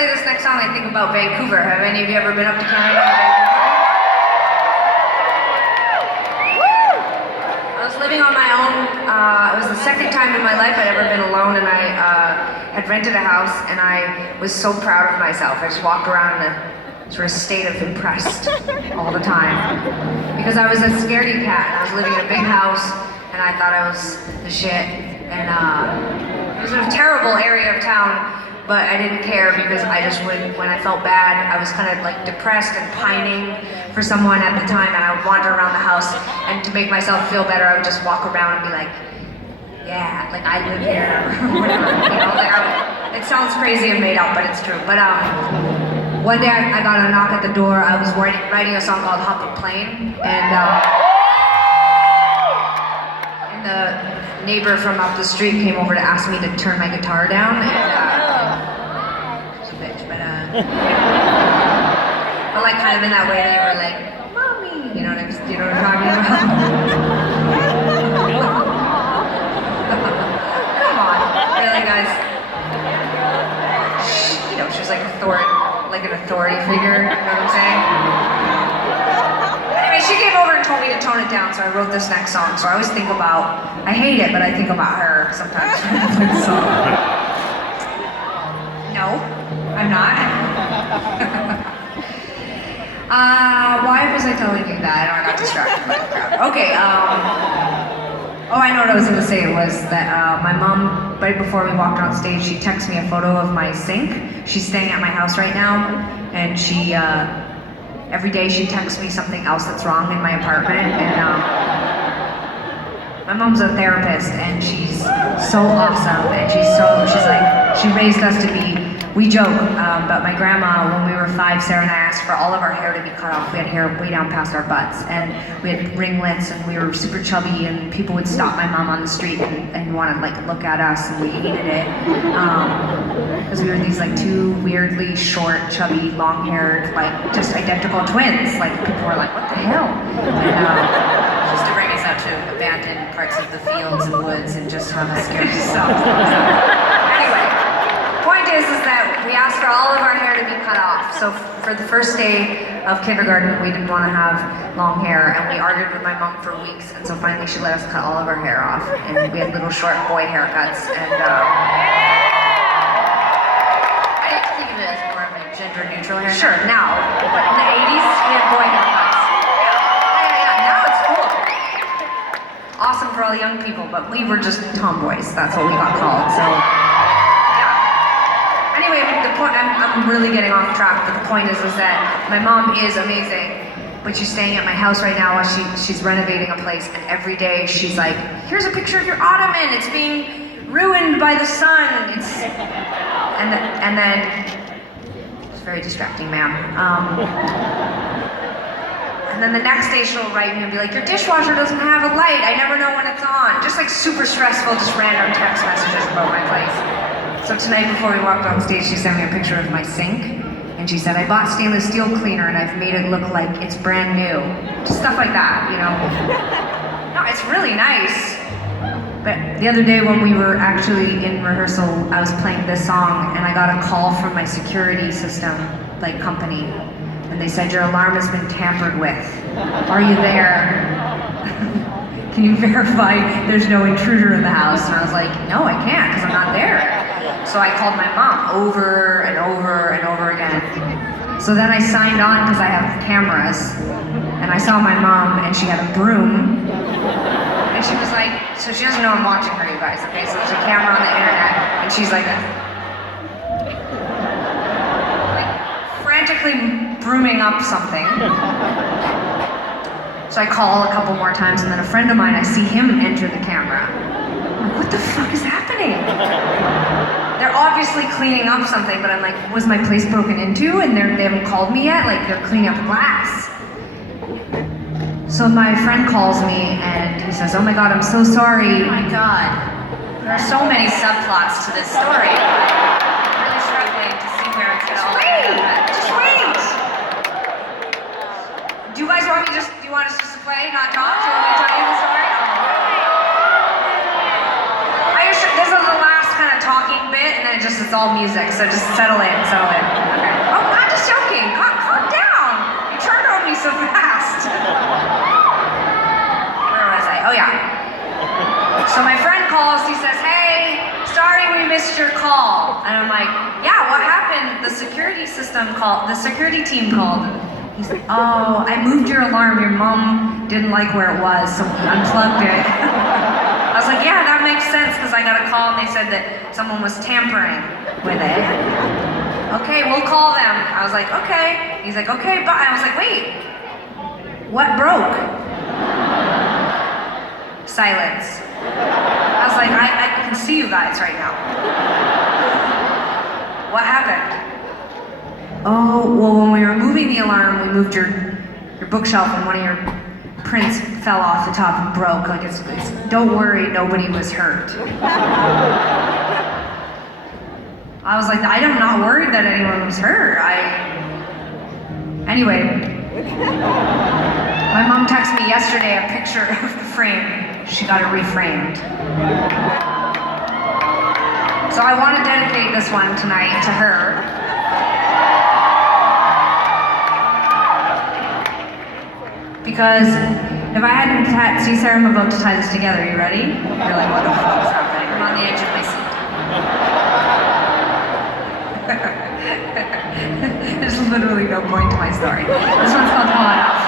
play this next song, I think about Vancouver. Have any of you ever been up to Canada? I was living on my own. It was the second time in my life I'd ever been alone, and I had rented a house, and I was so proud of myself. I just walked around in a sort of state of impressed all the time. Because I was a scaredy cat, and I was living in a big house, and I thought I was the shit. And it was a terrible area of town, but I didn't care because I just would, when I felt bad, I was kind of like depressed and pining for someone at the time, and I would wander around the house, and to make myself feel better, I would just walk around and be like, yeah, like I live here, or whatever, you know, like it sounds crazy and made up, but it's true. But one day I got a knock at the door. I was writing a song called Hop a Plane, and the neighbor from up the street came over to ask me to turn my guitar down, and she's a bitch, but like kind of in that way that you were like, mommy, you know what I'm talking about? Come on, really, guys? You know, she was like an authority figure, you know what I'm saying? Anyway, she came over and told me to tone it down, so I wrote this next song. So I always think about, I hate it, but I think about her sometimes when I play the song. No, I'm not. Why was I telling you that? I got distracted by the crowd. Okay, oh, I know what I was gonna say was that my mom, right before we walked on stage, she texted me a photo of my sink. She's staying at my house right now, and she, every day she texts me something else that's wrong in my apartment, and my mom's a therapist, and she's so awesome, and she raised us to be, we joke, but my grandma, when we were 5, Sara and I asked for all of our hair to be cut off. We had hair way down past our butts, and we had ringlets, and we were super chubby, and people would stop my mom on the street and want to like look at us, and we hated it, because we were these like two weirdly short, chubby, long-haired, like just identical twins. Like people were like, what the hell? And, just to bring us out to abandoned parts of the fields and woods and just have a scary stuff. Anyway, point is that we asked for all of our hair to be cut off. So for the first day of kindergarten, we didn't want to have long hair, and we argued with my mom for weeks, and so finally she let us cut all of our hair off, and we had little short boy haircuts, and I think of it as more of a gender-neutral haircut. Sure, now, but in the 80s, we had boy haircuts. Awesome for all young people, but we were just tomboys. That's what we got called. So, yeah. Anyway, the point, I'm really getting off track, but the point is that my mom is amazing, but she's staying at my house right now while she's renovating a place, and every day she's like, here's a picture of your ottoman. It's being ruined by the sun. And then it's very distracting, ma'am. And then the next day she'll write me and be like, your dishwasher doesn't have a light, I never know when it's on. Just like super stressful, just random text messages about my place. So tonight before we walked on stage, she sent me a picture of my sink, and she said, I bought stainless steel cleaner and I've made it look like it's brand new. Just stuff like that, you know? No, it's really nice. But the other day when we were actually in rehearsal, I was playing this song, and I got a call from my security system, like company. And they said, your alarm has been tampered with. Are you there? Can you verify there's no intruder in the house? And I was like, no, I can't, because I'm not there. So I called my mom over and over and over again. So then I signed on because I have cameras, and I saw my mom, and she had a broom. And she was like, so she doesn't know I'm watching her, you guys, okay? So there's a camera on the internet, and she's like frantically brooming up something. So I call a couple more times, and then a friend of mine, I see him enter the camera. I'm like, what the fuck is happening? They're obviously cleaning up something, but I'm like, was my place broken into? And they haven't called me yet? Like, they're cleaning up glass. So my friend calls me, and he says, oh my God, I'm so sorry. Oh my God, there are so many subplots to this story. I'm really struggling to see where it's going. Just wait! Do you guys want me do you want us just to play, not talk? Do you want me to tell you the story? This is the last kind of talking bit, and then it just it's all music, so just settle in, settle in. Okay. Oh, I'm just joking. Calm down. You turned on me so fast. Where was I? Oh yeah. So my friend calls, he says, hey, sorry we missed your call. And I'm like, yeah, what happened? The security team called. He's like, oh, I moved your alarm. Your mom didn't like where it was, so we unplugged it. I was like, yeah, that makes sense, because I got a call and they said that someone was tampering with it. Okay, we'll call them. I was like, okay. He's like, okay, bye. I was like, wait, what broke? Silence. I was like, I can see you guys right now. What happened? Oh, well, when we were moving the alarm, we moved your bookshelf and one of your prints fell off the top and broke. Like, don't worry, nobody was hurt. I was like, I'm not worried that anyone was hurt. Anyway, my mom texted me yesterday a picture of the frame. She got it reframed. So I want to dedicate this one tonight to her. Because if I hadn't see Sara, I'm about to tie this together. You ready? You're like, what the fuck is happening? I'm on the edge of my seat. There's literally no point to my story. This one's called Hot Off.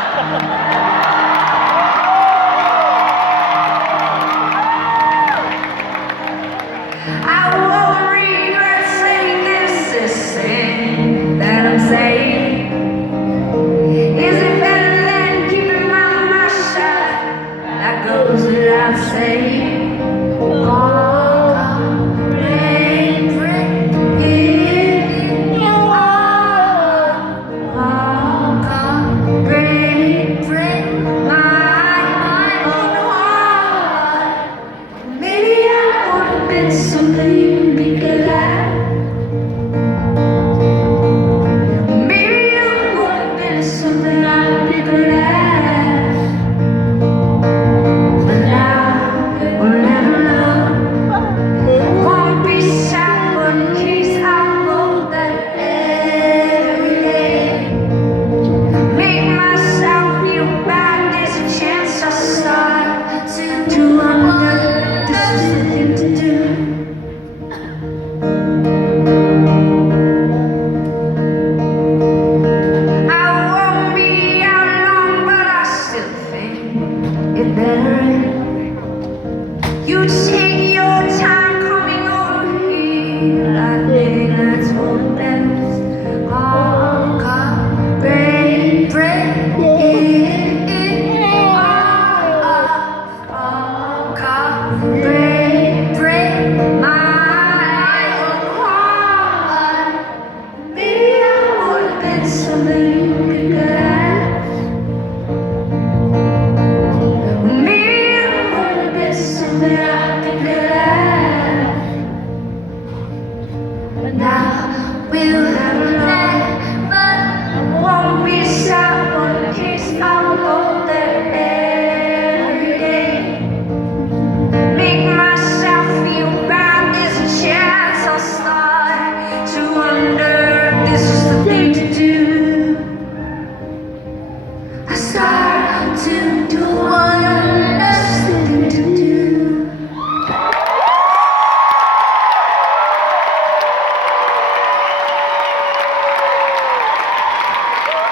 I won't regret saying this is sin that I'm saying. Is it better than keeping my mouth shut? That goes without saying. You take your time coming over here. I think that's for the best. All come, break all come, break.